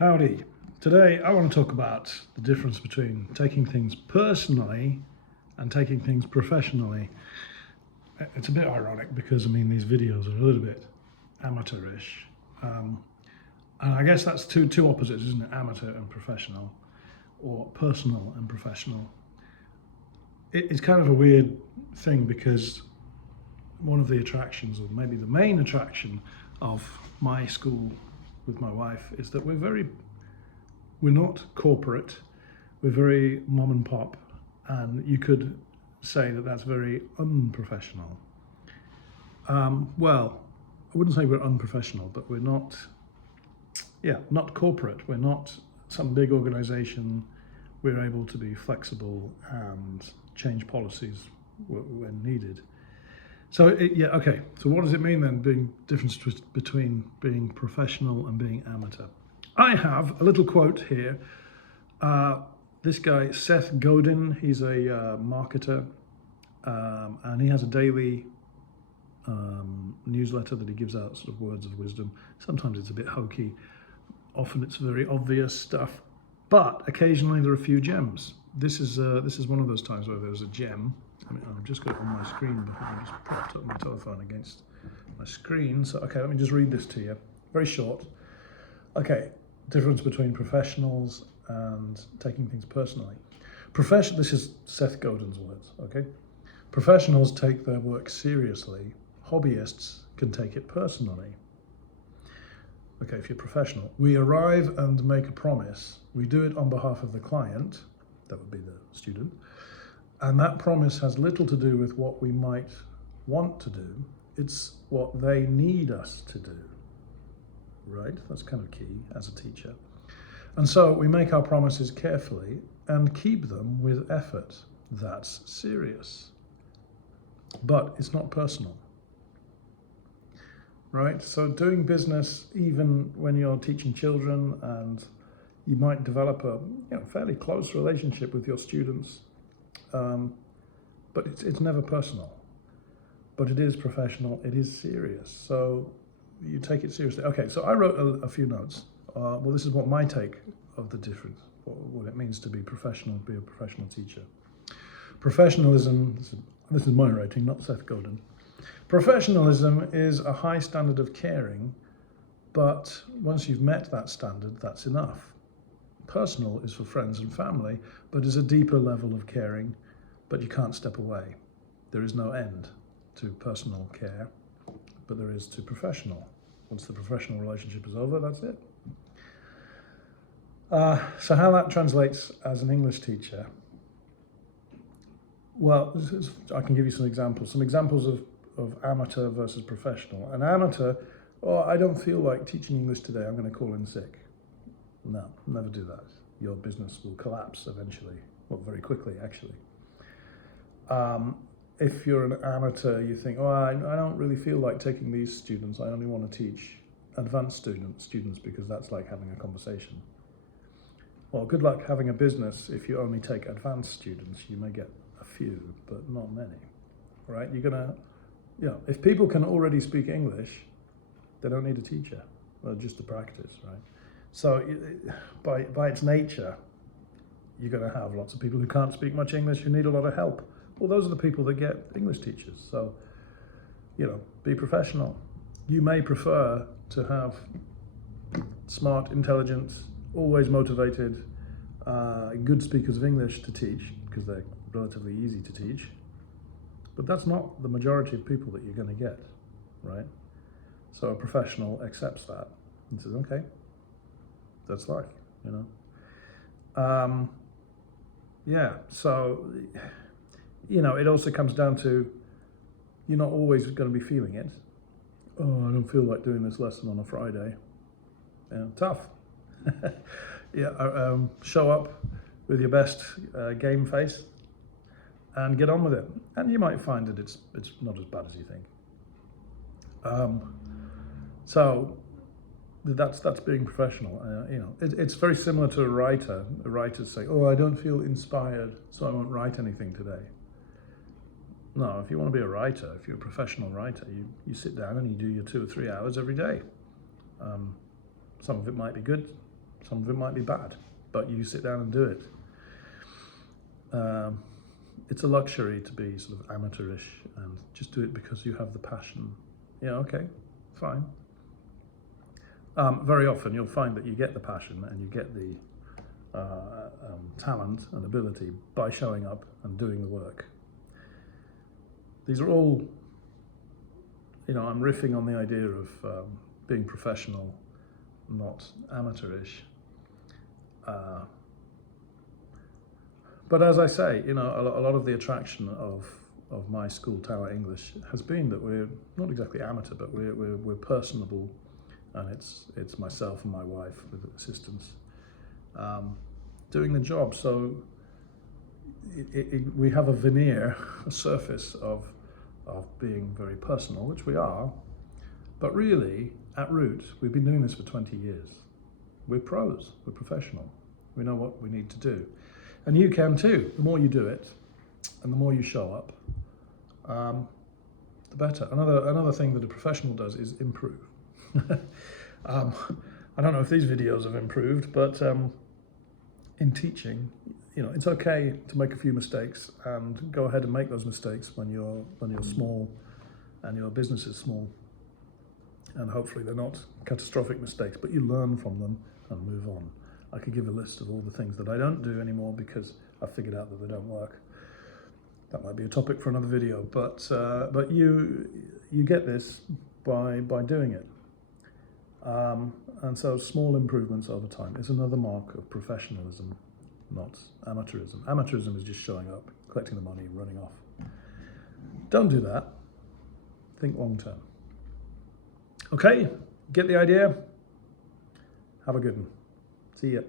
Howdy. Today I want to talk about the difference between taking things personally and taking things professionally. It's a bit ironic because these videos are a little bit amateurish. And I guess that's two opposites, isn't it? Amateur and professional, or personal and professional. It's kind of a weird thing because one of the attractions, or maybe the main attraction of my school with my wife, is that we're not corporate, we're very mom and pop, and you could say that that's very unprofessional. Well, I wouldn't say we're unprofessional, but we're not corporate. We're not some big organization. We're able to be flexible and change policies when needed. So okay. So what does it mean then, being difference between being professional and being amateur? I have a little quote here. This guy, Seth Godin, he's a marketer, and he has a daily newsletter that he gives out, sort of words of wisdom. Sometimes it's a bit hokey, often it's very obvious stuff, but occasionally there are a few gems. This is one of those times where there's a gem. I've just got it on my screen because I just propped up my telephone against my screen. So, okay, let me just read this to you. Very short. Okay, difference between professionals and taking things personally. This is Seth Godin's words, okay? Professionals take their work seriously. Hobbyists can take it personally. Okay, if you're professional. We arrive and make a promise. We do it on behalf of the client, that would be the student, and that promise has little to do with what we might want to do. It's what they need us to do, right? That's kind of key as a teacher. And so we make our promises carefully and keep them with effort. That's serious. But it's not personal, right? So doing business, even when you're teaching children, and you might develop a fairly close relationship with your students, but it's never personal. But it is professional, it is serious. So you take it seriously. Okay, so I wrote a few notes. Well, this is what my take of the difference, what it means to be professional, be a professional teacher. Professionalism, this is my writing, not Seth Godin. Professionalism is a high standard of caring, but once you've met that standard, that's enough. Personal is for friends and family, but is a deeper level of caring, but you can't step away. There is no end to personal care, but there is to professional. Once the professional relationship is over, that's it. So how that translates as an English teacher? Well, I can give you some examples of amateur versus professional. An amateur, I don't feel like teaching English today, I'm going to call in sick. No, never do that. Your business will collapse eventually, well, very quickly actually. If you're an amateur, you think, I don't really feel like taking these students, I only want to teach advanced students because that's like having a conversation. Well, good luck having a business if you only take advanced students. You may get a few, but not many, right? You're gonna, if people can already speak English, they don't need a teacher, just to practice, right? So by its nature, you're going to have lots of people who can't speak much English, who need a lot of help. Well, those are the people that get English teachers. So, be professional. You may prefer to have smart, intelligent, always motivated, good speakers of English to teach, because they're relatively easy to teach. But that's not the majority of people that you're going to get, right? So a professional accepts that and says, okay, that's life, so, it also comes down to, you're not always going to be feeling it. I don't feel like doing this lesson on a Friday. Tough. Show up with your best game face and get on with it. And you might find that it's not as bad as you think. So that's being professional. It's very similar to a writer. The writers say, I don't feel inspired, so I won't write anything today. No, if you want to be a writer, if you're a professional writer, you sit down and you do your 2 or 3 hours every day. Some of it might be good, Some of it might be bad, but you sit down and do it. It's a luxury to be sort of amateurish and just do it because you have the passion. Yeah, okay, fine. Very often you'll find that you get the passion and you get the talent and ability by showing up and doing the work. These are all, I'm riffing on the idea of being professional, not amateurish. But as I say, a lot of the attraction of my school, Tower English, has been that we're not exactly amateur, but we're personable, and it's myself and my wife with assistants doing the job. So we have a veneer, a surface of being very personal, which we are, but really, at root, we've been doing this for 20 years. We're pros, we're professional, we know what we need to do. And you can too. The more you do it, and the more you show up, the better. Another thing that a professional does is improve. I don't know if these videos have improved, but in teaching, it's okay to make a few mistakes and go ahead and make those mistakes when you're small and your business is small. And hopefully they're not catastrophic mistakes, but you learn from them and move on. I could give a list of all the things that I don't do anymore because I've figured out that they don't work. That might be a topic for another video, but you get this by doing it. And so small improvements over time is another mark of professionalism, not amateurism. Amateurism is just showing up, collecting the money, and running off. Don't do that. Think long term. Okay, get the idea? Have a good one. See ya.